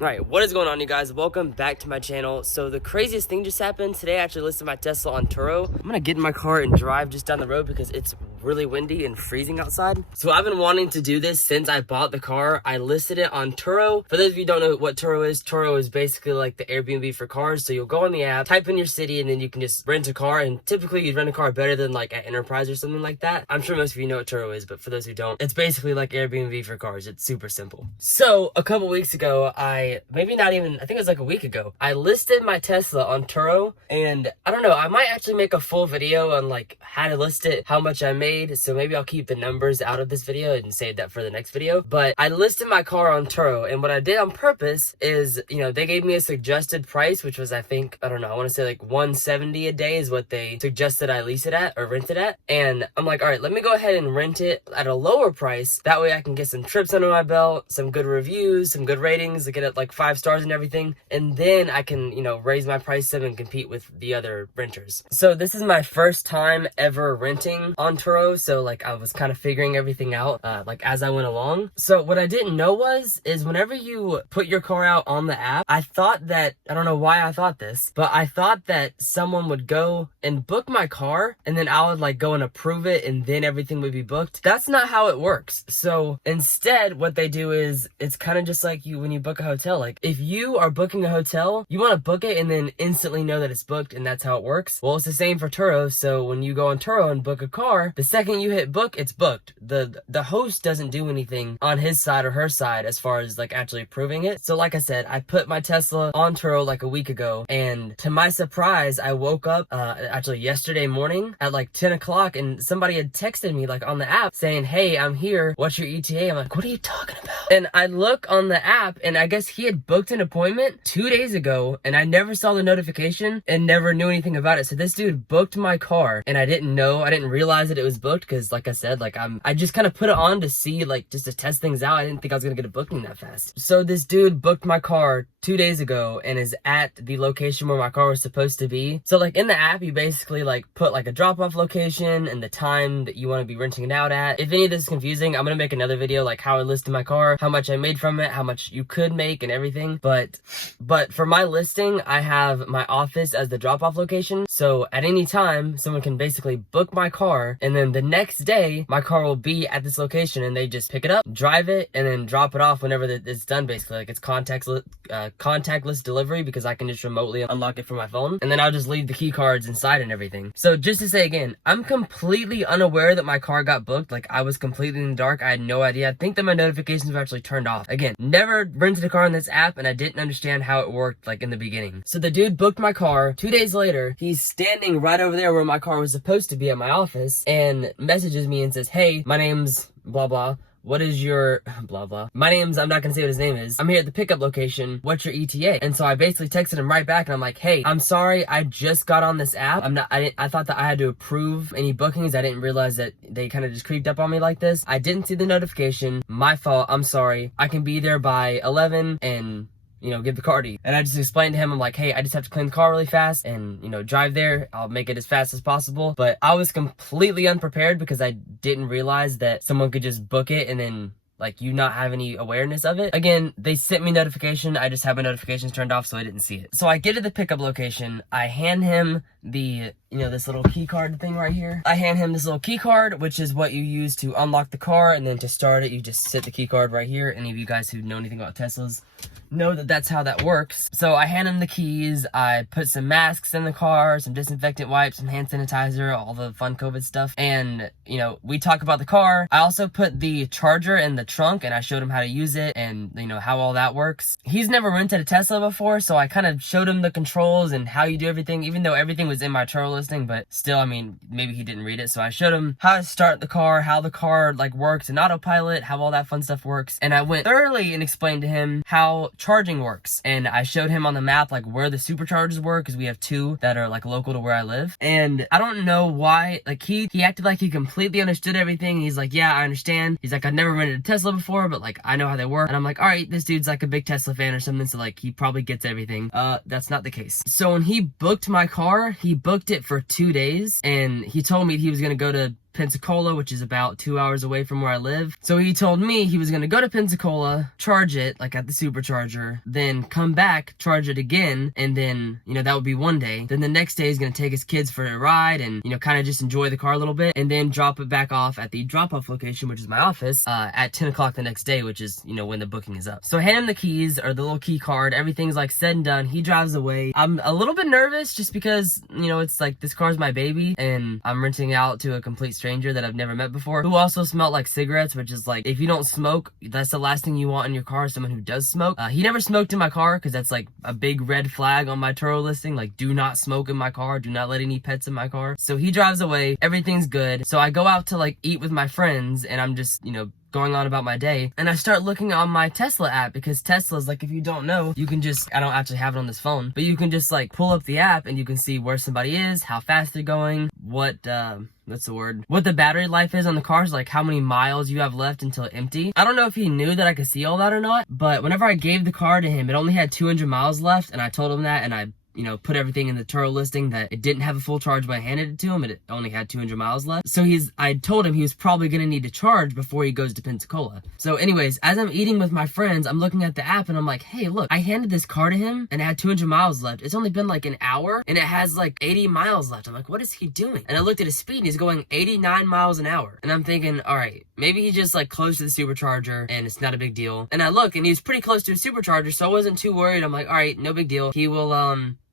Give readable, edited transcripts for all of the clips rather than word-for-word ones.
Alright, what is going on, you guys? Welcome back to my channel. So the craziest thing just happened today. I actually listed my Tesla on Turo. I'm gonna get in my car and drive just down the road because it's really windy and freezing outside. So I've been wanting to do this since I bought the car. I listed it on Turo. For those of you who don't know what Turo is basically like the Airbnb for cars. So you'll go on the app, type in your city, and then you can just rent a car. And typically you'd rent a car better than like at Enterprise or something like that. I'm sure most of you know what Turo is, but for those who don't, it's basically like Airbnb for cars. It's super simple. So a couple weeks ago, I think it was like a week ago, I listed my Tesla on Turo, and I don't know, I might actually make a full video on like how to list it, how much I made, so maybe I'll keep the numbers out of this video and save that for the next video. But I listed my car on Turo, and what I did on purpose is, you know, they gave me a suggested price, which was, I think, I don't know, I want to say like $170 a day is what they suggested I lease it at or rent it at. And I'm like, all right, let me go ahead and rent it at a lower price. That way I can get some trips under my belt, some good reviews, some good ratings, to get it like 5 stars and everything, and then I can, you know, raise my price up and compete with the other renters. So this is my first time ever renting on Turo, so like I was kind of figuring everything out like as I went along. So what I didn't know is whenever you put your car out on the app, I thought that, I don't know why I thought this, but I thought that someone would go and book my car and then I would like go and approve it and then everything would be booked. That's not how it works. So instead what they do is, it's kind of just like when you book a hotel. Like if you are booking a hotel, you want to book it and then instantly know that it's booked, and that's how it works. Well, it's the same for Turo. So when you go on Turo and book a car, the second you hit book, it's booked. The host doesn't do anything on his side or her side as far as like actually approving it. So like I said, I put my Tesla on Turo like a week ago, and to my surprise, I woke up actually yesterday morning at like 10 o'clock, and somebody had texted me like on the app saying, hey, I'm here, what's your ETA? I'm like, what are you talking about? And I look on the app, and I guess he had booked an appointment 2 days ago, and I never saw the notification and never knew anything about it. So this dude booked my car, and I didn't realize that it was booked, because like I said, like I just kind of put it on to see, like just to test things out. I didn't think I was gonna get a booking that fast. So this dude booked my car 2 days ago and is at the location where my car was supposed to be. So like in the app, you basically like put like a drop-off location and the time that you want to be renting it out at. If any of this is confusing, I'm gonna make another video like how I listed my car, how much I made from it, how much you could make and everything. But for my listing, I have my office as the drop-off location. So at any time, someone can basically book my car, and then the next day, my car will be at this location, and they just pick it up, drive it, and then drop it off whenever it's done, basically. Like it's contactless delivery, because I can just remotely unlock it from my phone, and then I'll just leave the key cards inside and everything. So just to say again, I'm completely unaware that my car got booked. Like I was completely in the dark. I had no idea. I think that my notifications were actually turned off. Again, never rented a car on this app, and I didn't understand how it worked like in the beginning. So the dude booked my car. 2 days later, he's standing right over there where my car was supposed to be at my office, and messages me and says, hey, my name's blah blah. What is your blah blah? My name's, I'm not gonna say what his name is. I'm here at the pickup location. What's your ETA? And so I basically texted him right back, and I'm like, hey, I'm sorry, I just got on this app. I thought that I had to approve any bookings. I didn't realize that they kind of just creeped up on me like this. I didn't see the notification. My fault. I'm sorry. I can be there by 11 and, you know, give the car to you. And I just explained to him, I'm like, hey, I just have to clean the car really fast and, you know, drive there. I'll make it as fast as possible. But I was completely unprepared because I didn't realize that someone could just book it and then like you not have any awareness of it. Again, they sent me notification. I just have my notifications turned off, so I didn't see it. So I get to the pickup location. I hand him the, you know, this little key card thing right here. I hand him this little key card, which is what you use to unlock the car, and then to start it, you just sit the key card right here. Any of you guys who know anything about Teslas know that that's how that works. So I hand him the keys. I put some masks in the car, some disinfectant wipes, some hand sanitizer, all the fun COVID stuff. And, you know, we talk about the car. I also put the charger in the trunk, and I showed him how to use it and, you know, how all that works. He's never rented a Tesla before, so I kind of showed him the controls and how you do everything, even though everything was in my Turo listing, but still, I mean, maybe he didn't read it. So I showed him how to start the car, how the car like works in autopilot, how all that fun stuff works. And I went thoroughly and explained to him how charging works. And I showed him on the map like where the superchargers were, because we have 2 that are like local to where I live. And I don't know why, like he acted like he completely understood everything. He's like, yeah, I understand. He's like, I've never rented a Tesla before, but like I know how they work. And I'm like, all right, this dude's like a big Tesla fan or something, so like he probably gets everything. That's not the case. So when he booked my car, he booked it for 2 days, and he told me he was gonna go to Pensacola, which is about 2 hours away from where I live. So he told me he was gonna go to Pensacola, charge it like at the supercharger, then come back, charge it again, and then, you know, that would be one day. Then the next day he's gonna take his kids for a ride and, you know, kind of just enjoy the car a little bit, and then drop it back off at the drop-off location, which is my office, at 10 o'clock the next day, which is, you know, when the booking is up. So I hand him the keys, or the little key card, everything's like said and done. He drives away. I'm a little bit nervous just because, you know, it's like this car's my baby and I'm renting out to a complete stranger that I've never met before, who also smelled like cigarettes, which is like, if you don't smoke, that's the last thing you want in your car, someone who does smoke. He never smoked in my car because that's like a big red flag on my Turo listing, like do not smoke in my car, do not let any pets in my car. So he drives away, everything's good. So I go out to like eat with my friends and I'm just, you know, going on about my day, and I start looking on my Tesla app, because Tesla's like, if you don't know, you can just, I don't actually have it on this phone, but you can just like pull up the app and you can see where somebody is, how fast they're going, what the battery life is on the cars, like how many miles you have left until empty. I don't know if he knew that I could see all that or not, but whenever I gave the car to him, it only had 200 miles left, and I told him that, and I, you know, put everything in the Turo listing that it didn't have a full charge, but I handed it to him and it only had 200 miles left. So I told him he was probably going to need to charge before he goes to Pensacola. So anyways, as I'm eating with my friends, I'm looking at the app and I'm like, hey, look, I handed this car to him and it had 200 miles left. It's only been like an hour and it has like 80 miles left. I'm like, what is he doing? And I looked at his speed and he's going 89 miles an hour. And I'm thinking, all right, maybe he's just like close to the supercharger and it's not a big deal. And I look and he's pretty close to a supercharger, so I wasn't too worried. I'm like, all right, no big deal. He will,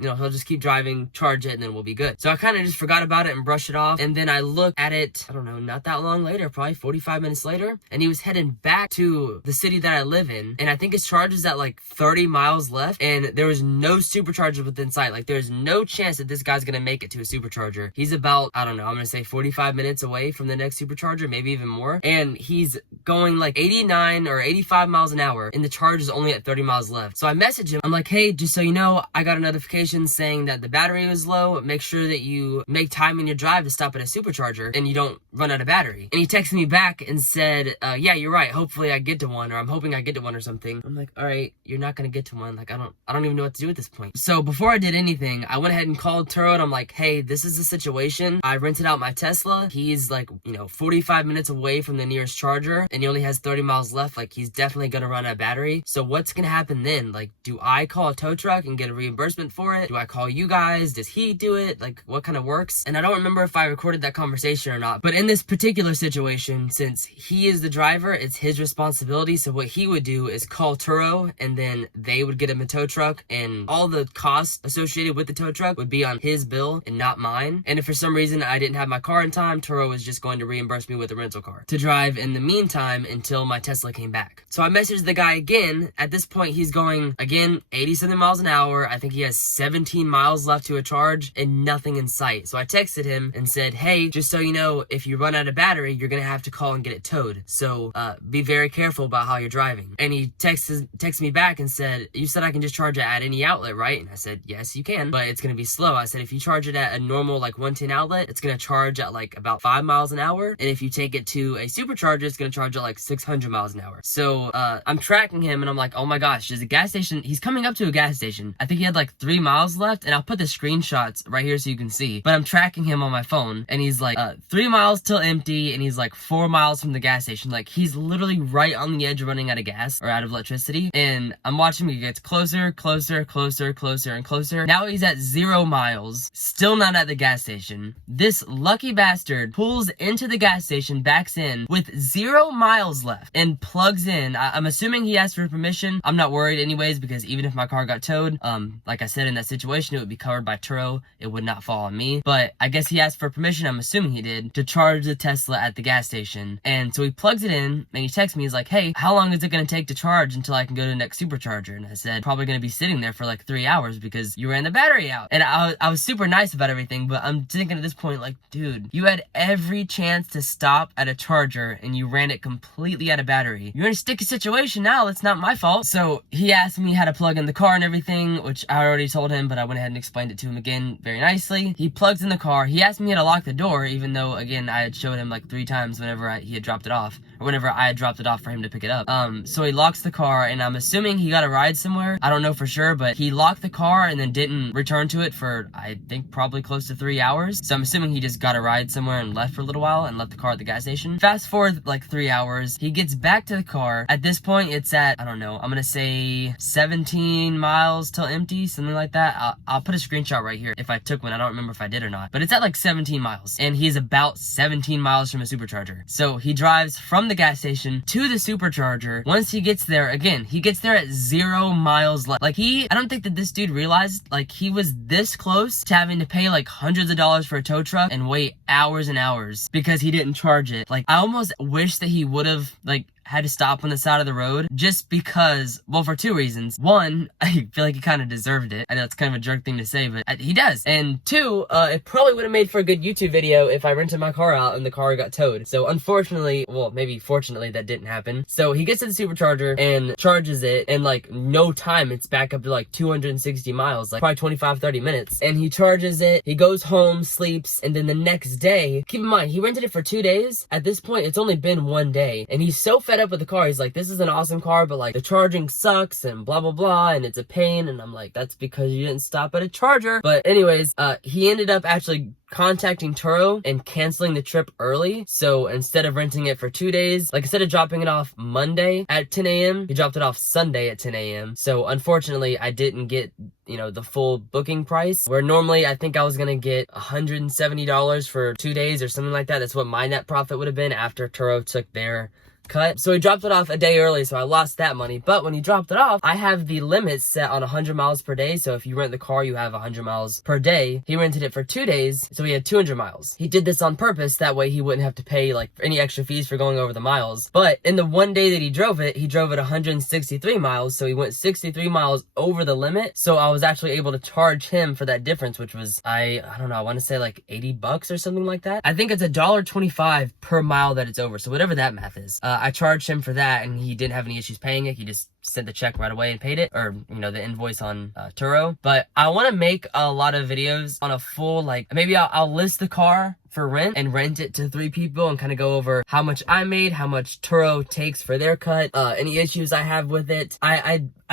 you know, he'll just keep driving, charge it, and then we'll be good. So I kind of just forgot about it and brushed it off. And then I looked at it, I don't know, not that long later, probably 45 minutes later. And he was heading back to the city that I live in. And I think his charge is at like 30 miles left. And there was no supercharger within sight. Like there's no chance that this guy's going to make it to a supercharger. He's about, I don't know, I'm going to say 45 minutes away from the next supercharger, maybe even more. And he's going like 89 or 85 miles an hour. And the charge is only at 30 miles left. So I message him. I'm like, hey, just so you know, I got a notification saying that the battery was low. Make sure that you make time in your drive to stop at a supercharger and you don't run out of battery. And he texted me back and said, yeah, you're right. Hopefully I get to one, or I'm hoping I get to one or something. I'm like, all right, you're not going to get to one. Like, I don't even know what to do at this point. So before I did anything, I went ahead and called Turo and I'm like, hey, this is the situation. I rented out my Tesla. He's like, you know, 45 minutes away from the nearest charger and he only has 30 miles left. Like he's definitely going to run out of battery. So what's going to happen then? Like, do I call a tow truck and get a reimbursement for it? Do I call you guys? Does he do it? Like, what kind of works? And I don't remember if I recorded that conversation or not, but in this particular situation, since he is the driver, it's his responsibility. So what he would do is call Turo and then they would get him a tow truck, and all the costs associated with the tow truck would be on his bill and not mine. And if for some reason I didn't have my car in time, Turo was just going to reimburse me with a rental car to drive in the meantime until my Tesla came back. So I messaged the guy again. At this point, he's going, again, 87 miles an hour. I think he has 17 miles left to a charge and nothing in sight. So I texted him and said, hey, just so you know, if you run out of battery, you're gonna have to call and get it towed. So be very careful about how you're driving. And he texted me back and said, you said I can just charge it at any outlet, right? And I said, yes, you can, but it's gonna be slow. I said, if you charge it at a normal like 110 outlet, it's gonna charge at like about 5 miles an hour. And if you take it to a supercharger, it's gonna charge at like 600 miles an hour. So I'm tracking him and I'm like, oh my gosh, there's a gas station. He's coming up to a gas station. I think he had like 3 miles left, and I'll put the screenshots right here so you can see. But I'm tracking him on my phone and he's like 3 miles till empty, and he's like 4 miles from the gas station. Like he's literally right on the edge of running out of gas or out of electricity. And I'm watching him. He gets closer, closer, closer, closer, and closer. Now he's at 0 miles, still not at the gas station. This lucky bastard pulls into the gas station, backs in with 0 miles left, and plugs in. I'm assuming he asked for permission. I'm not worried anyways, because even if my car got towed, like I said, in that situation, it would be covered by Turo. It would not fall on me. But I guess he asked for permission, I'm assuming he did, to charge the Tesla at the gas station. And so he plugs it in and he texts me. He's like, hey, how long is it going to take to charge until I can go to the next supercharger? And I said, probably going to be sitting there for like 3 hours because you ran the battery out. And I was super nice about everything, but I'm thinking at this point, like, dude, you had every chance to stop at a charger and you ran it completely out of battery. You're in a sticky situation now. It's not my fault. So he asked me how to plug in the car and everything, which I already told told him, but I went ahead and explained it to him again very nicely. He plugs in the car. He asked me how to lock the door, even though, again, I had showed him like 3 times whenever he had dropped it off, or whenever I had dropped it off for him to pick it up. So he locks the car, and I'm assuming he got a ride somewhere. I don't know for sure, but he locked the car and then didn't return to it for, I think, probably close to 3 hours. So I'm assuming he just got a ride somewhere and left for a little while and left the car at the gas station. Fast forward like 3 hours, he gets back to the car. At this point, it's at, I don't know, I'm gonna say 17 miles till empty, something like that. I'll put a screenshot right here if I took one. I don't remember if I did or not, but it's at like 17 miles, and he's about 17 miles from a supercharger. So he drives from the gas station to the supercharger. Once he gets there, again, he gets there at 0 miles left. Like I don't think that this dude realized, like, he was this close to having to pay like hundreds of dollars for a tow truck and wait hours and hours because he didn't charge it. Like, I almost wish that he would have, like, had to stop on the side of the road just because, well, for 2 reasons. One, I feel like he kind of deserved it. I know it's kind of a jerk thing to say, but he does. And 2, it probably would have made for a good YouTube video if I rented my car out and the car got towed. So unfortunately, well, maybe fortunately, that didn't happen. So he gets to the supercharger and charges it, and like no time, it's back up to like 260 miles, like probably 25-30 minutes. And he charges it, he goes home, sleeps, and then the next day, keep in mind, he rented it for 2 days. At this point, it's only been 1 day, and he's so fed up with the car. He's like, this is an awesome car, but like the charging sucks and blah blah blah, and it's a pain. And I'm like, that's because you didn't stop at a charger. But anyways, he ended up actually contacting Turo and canceling the trip early. So instead of renting it for 2 days, like instead of dropping it off Monday at 10 a.m, he dropped it off Sunday at 10 a.m. So unfortunately, I didn't get, you know, the full booking price, where normally I think I was gonna get $170 for 2 days or something like that. That's what my net profit would have been after Turo took their cut. So he dropped it off a day early, so I lost that money. But when he dropped it off, I have the limit set on 100 miles per day. So if you rent the car, you have 100 miles per day. He rented it for 2 days, so he had 200 miles. He did this on purpose, that way he wouldn't have to pay like any extra fees for going over the miles. But in the 1 day that he drove it 163 miles, so he went 63 miles over the limit. So I was actually able to charge him for that difference, which was, I don't know, I want to say like $80 or something like that. I think it's $1.25 per mile that it's over, so whatever that math is. I charged him for that, and he didn't have any issues paying it. He just sent the check right away and paid it, or, you know, the invoice on Turo. But I want to make a lot of videos on a full, like, maybe I'll list the car for rent and rent it to 3 people and kind of go over how much I made, how much Turo takes for their cut, any issues I have with it.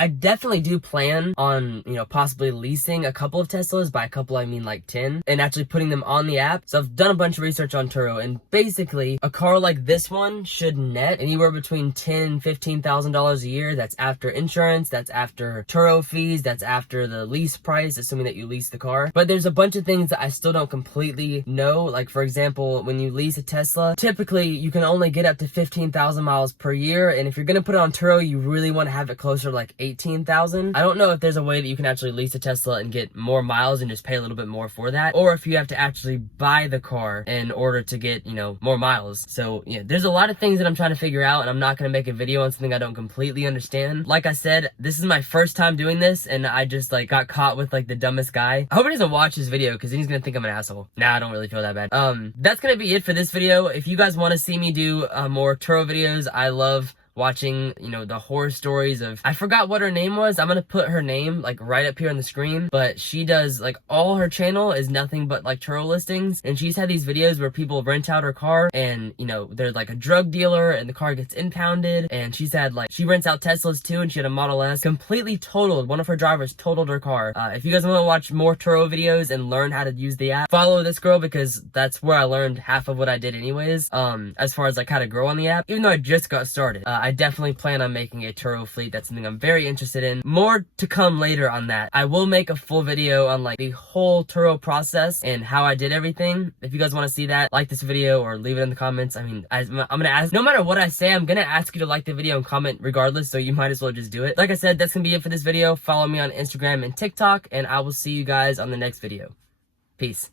I definitely do plan on, you know, possibly leasing a couple of Teslas. By a couple, I mean like 10, and actually putting them on the app. So I've done a bunch of research on Turo, and basically a car like this one should net anywhere between $10,000-$15,000 a year. That's after insurance, that's after Turo fees, that's after the lease price, assuming that you lease the car. But there's a bunch of things that I still don't completely know. Like, for example, when you lease a Tesla, typically you can only get up to 15,000 miles per year. And if you're gonna put it on Turo, you really want to have it closer to like 18,000. I don't know if there's a way that you can actually lease a Tesla and get more miles and just pay a little bit more for that, or if you have to actually buy the car in order to get, you know, more miles. So yeah, there's a lot of things that I'm trying to figure out, and I'm not gonna make a video on something I don't completely understand. Like I said, this is my first time doing this, and I just like got caught with like the dumbest guy. I hope he doesn't watch this video, because then he's gonna think I'm an asshole. Nah, I don't really feel that bad. That's gonna be it for this video. If you guys want to see me do more Turo videos, I love watching, you know, the horror stories of, I forgot what her name was. I'm gonna put her name like right up here on the screen, but she does like, all her channel is nothing but like Turo listings, and she's had these videos where people rent out her car, and, you know, they're like a drug dealer and the car gets impounded. And she's had like, she rents out Teslas too, and she had a Model S completely totaled. One of her drivers totaled her car. If you guys want to watch more Turo videos and learn how to use the app, follow this girl, because that's where I learned half of what I did anyways, as far as like how to grow on the app, even though I just got started. I definitely plan on making a Turo fleet. That's something I'm very interested in. More to come later on that. I will make a full video on like the whole Turo process and how I did everything. If you guys want to see that, like this video or leave it in the comments. I mean, I'm gonna ask, no matter what I say, I'm gonna ask you to like the video and comment regardless, so you might as well just do it. Like I said, that's gonna be it for this video. Follow me on Instagram and TikTok, and I will see you guys on the next video. Peace.